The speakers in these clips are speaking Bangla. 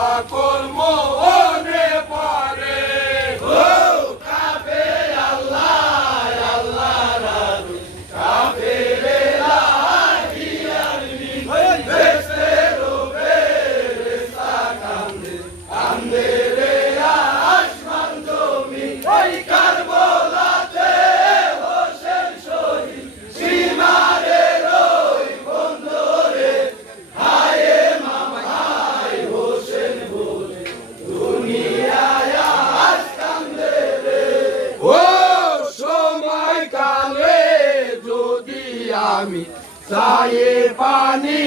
সকল মনে পড়ে ও কাবে আল্লাহ আল্লাহ রাসূল কাবে রে লাহিয়ানি বেশে রবে রেসা কান্দে কান্দে রে আসমান জমিন ওই কারবালাতে হোসেন শহীদ সীমারে রই বন্দরে হায় মাম হায় হোসেন বলে দুনিয়ায় আজ কান্দে রে ও সময় কালে যদি আমি চায়ে পানি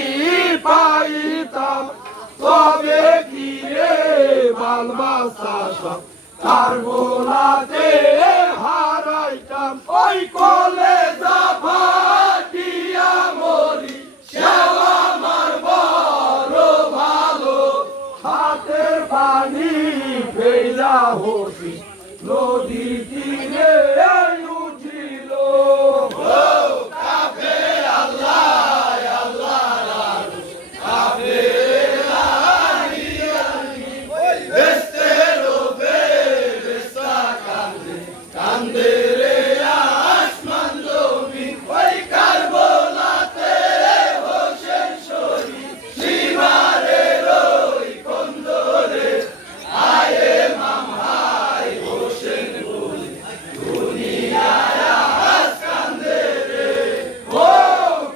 পাইতাম তবে কি রে ভালোবাসা সব কারবালাতে হারাইতাম ওই কলে ফাটিয়া মরি সেও আমার বড় ভালো হাতের পানি ফেলা হসি নদী তীরে উঠিল কাবে আল্লাহ আল্লাহ রাসূল কাবে লাহিয়ানি বেস্তে রবে রেসা কান্দে কান্দে রে আসমান জমিন ওই কারবালাতে হোসেন শহীদ সীমারে রই কন্দরে হায় মাম হায় হোসেন বলে দুনিয়ায় আজ কান্দে রে ও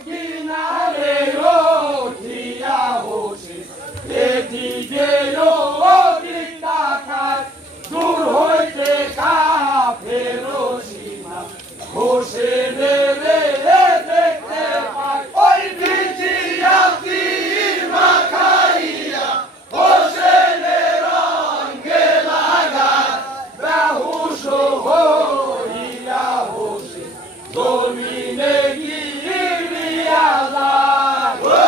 কিনারে উঠিয়া হোসেন এদিকে ওদিক তাকায় দূর হইতে কাফের সীমা হোসেনের রে দেখতে পায় ওই ভিজিয়া তীর মাখাইয়া হোসেনের রঙে লাগায় বেহুশ হইয়া হোসেন জমিনে গিরিয়া যায় ও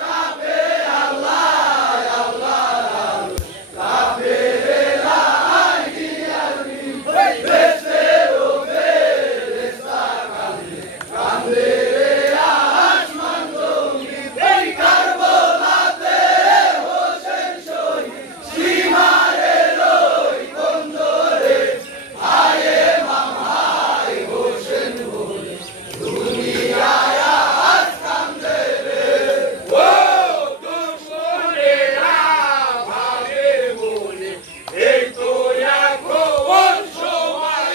কাবে আল্লাহ আল্লাহ রাসূল কাবে লাহিয়ানি বেশে রবে রেসা কান্দে কান্দে রে আসমান জমিন এই কারবালাতে হোসেন শহীদ সীমারে রই কন্দরে হায় মাম হায় হোসেন বলে দুনিয়ায় আজ কান্দে রে ও দুশমনেরা ভাবে বলে এই তো এখন সময়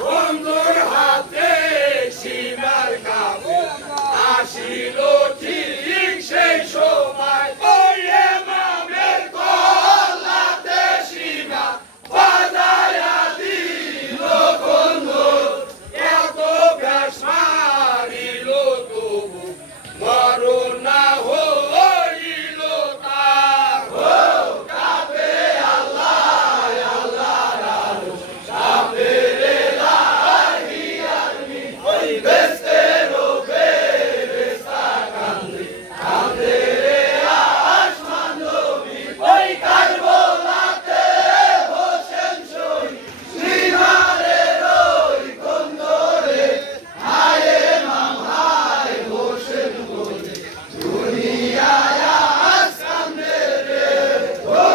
বন্ধুর হাতে সীমার কাবে আসিল ঠিক সেই সময় ওই ইমামের গলাতে সীমা বাজায়া দিল কন্দর এত ব্যাস মারিল তবু মরণ না হইল তার ও কাবে আল্লাহ আল্লাহ রাসূল কাবে লাহিয়ানি ওই বেস্তে রবে রেসা কান্দে কান্দে রে আসমান জমিন ওই কারবালাতে হোসেন শহীদ সীমারে রই কন্দরে হায় মাম হায় হোসেন বলে দুনিয়ায় আজ কান্দে রে ও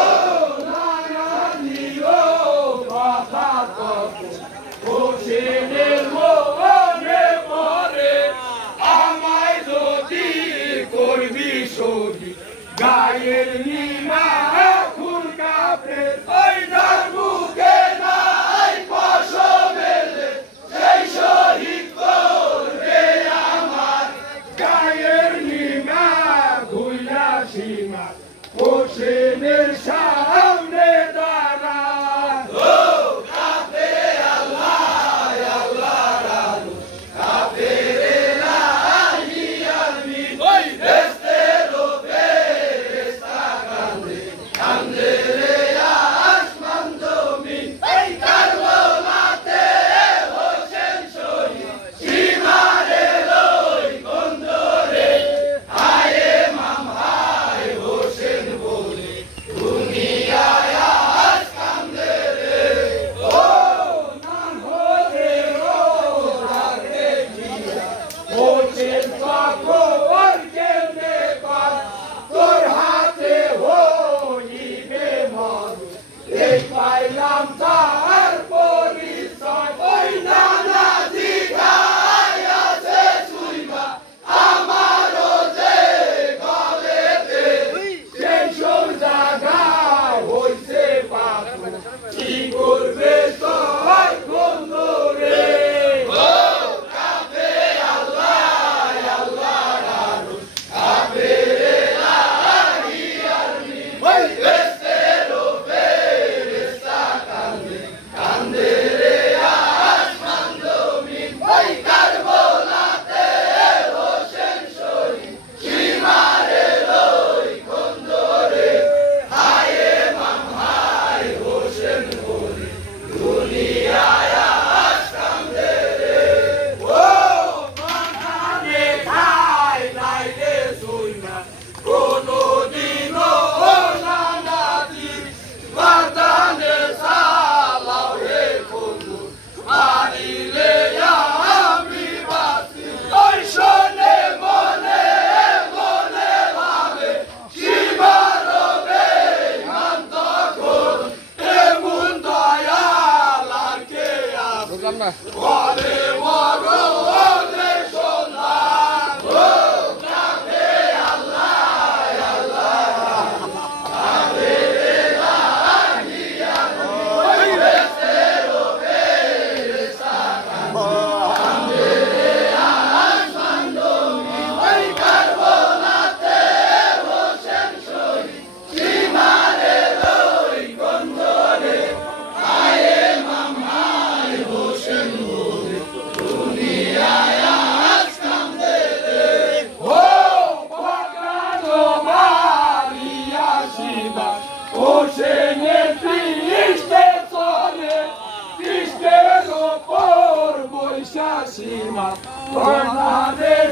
নানানিও কথা কত হোসেনের মনে পড়ে আমায় যদি করবি শহীদ গায়ের নিমা খুন কাপে ওই যার বুকে নাই পশমেলে সেই শহীদ করবে আমার গায়ের নিমা ভুইলা সীমা হোসেনের সামনে দাঁড়ায় ও কাবে আল্লাহ আল্লাহ রাসূল কাবে লাহিয়ানি ওই বেস্তে রবে রেসা কান্দে কান্দে রে না বলে মরণের সন্ধান ও কাঁদে আল্লাহ আল্লাহ কাঁদে রে লাগিয়া ওই বেশের বেশাকা কাঁদে রে আসমান জমি ওই কারবালাতে হোসেন শহীদ সীমারের ওই গন্ধরে আয়ে মামায় হোসেন বলে দুনিয়ায় আজ কান্দে রে ও ভগানো মারিয়া সীমা হোসেনের পৃষ্ঠে চলে পৃষ্ঠের ওপর বৈশা সীমা প্রণাদের